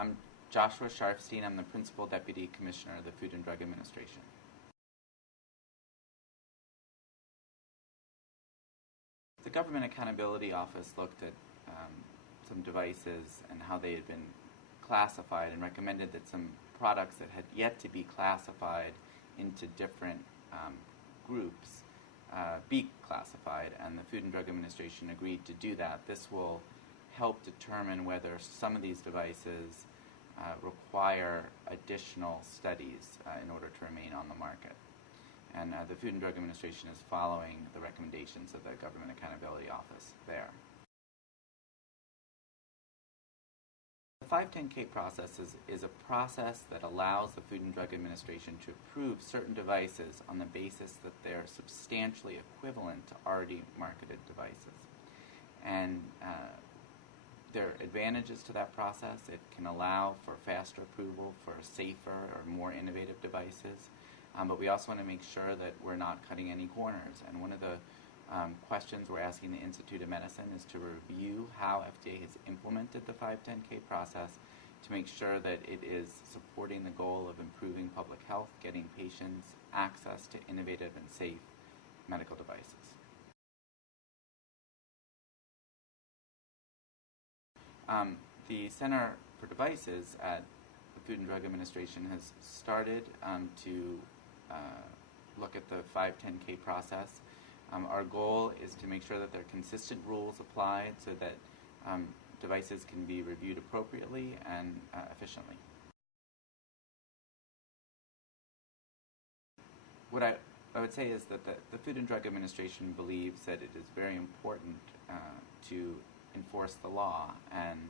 I'm Joshua Sharfstein. I'm the Principal Deputy Commissioner of the Food and Drug Administration. The Government Accountability Office looked at some devices and how they had been classified and recommended that some products that had yet to be classified into different groups be classified, and the Food and Drug Administration agreed to do that. This will help determine whether some of these devices require additional studies in order to remain on the market. And the Food and Drug Administration is following the recommendations of the Government Accountability Office there. The 510K process is a process that allows the Food and Drug Administration to approve certain devices on the basis that they're substantially equivalent to already marketed devices. And there are advantages to that process. It can allow for faster approval for safer or more innovative devices. But we also want to make sure that we're not cutting any corners. And one of the questions we're asking the Institute of Medicine is to review how FDA has implemented the 510K process to make sure that it is supporting the goal of improving public health, getting patients access to innovative and safe medical devices. The Center for Devices at the Food and Drug Administration has started to look at the 510K process. Our goal is to make sure that there are consistent rules applied so that devices can be reviewed appropriately and efficiently. What I would say is that the Food and Drug Administration believes that it is very important to enforce the law, and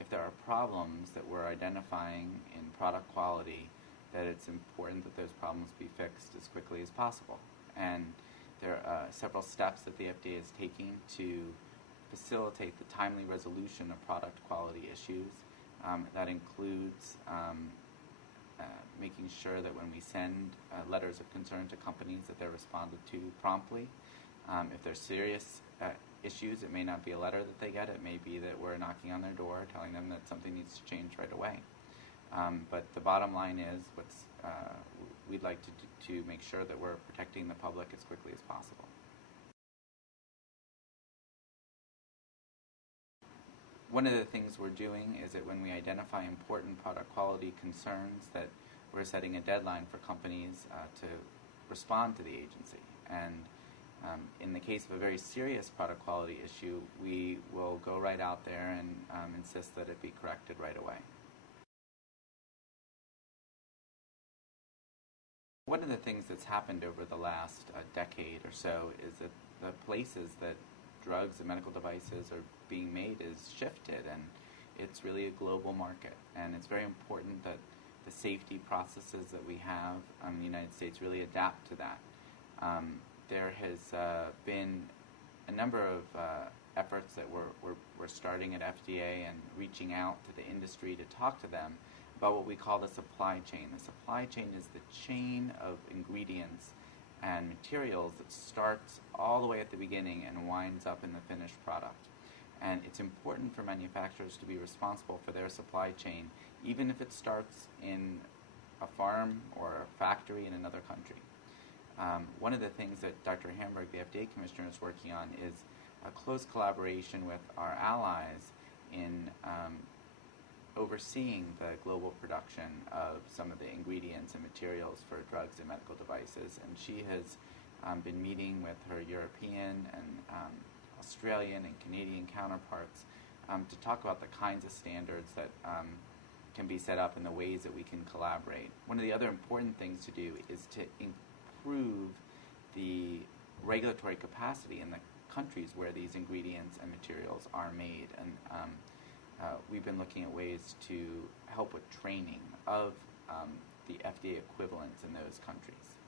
if there are problems that we're identifying in product quality, that it's important that those problems be fixed as quickly as possible. And there are several steps that the FDA is taking to facilitate the timely resolution of product quality issues. That includes making sure that when we send letters of concern to companies that they're responded to promptly. If there's serious issues, it may not be a letter that they get. It may be that we're knocking on their door telling them that something needs to change right away. But the bottom line is we'd like to make sure that we're protecting the public as quickly as possible. One of the things we're doing is that when we identify important product quality concerns, that we're setting a deadline for companies to respond to the agency. And in the case of a very serious product quality issue, we will go right out there and insist that it be corrected right away. One of the things that's happened over the last decade or so is that the places that drugs and medical devices are being made is shifted, and it's really a global market. And it's very important that the safety processes that we have in the United States really adapt to that. There has been a number of efforts that we're starting at FDA and reaching out to the industry to talk to them about what we call the supply chain. The supply chain is the chain of ingredients and materials that starts all the way at the beginning and winds up in the finished product. And it's important for manufacturers to be responsible for their supply chain, even if it starts in a farm or a factory in another country. One of the things that Dr. Hamburg, the FDA Commissioner, is working on is a close collaboration with our allies in overseeing the global production of some of the ingredients and materials for drugs and medical devices. And she has been meeting with her European and Australian and Canadian counterparts to talk about the kinds of standards that can be set up and the ways that we can collaborate. One of the other important things to do is to improve the regulatory capacity in the countries where these ingredients and materials are made. And we've been looking at ways to help with training of the FDA equivalents in those countries.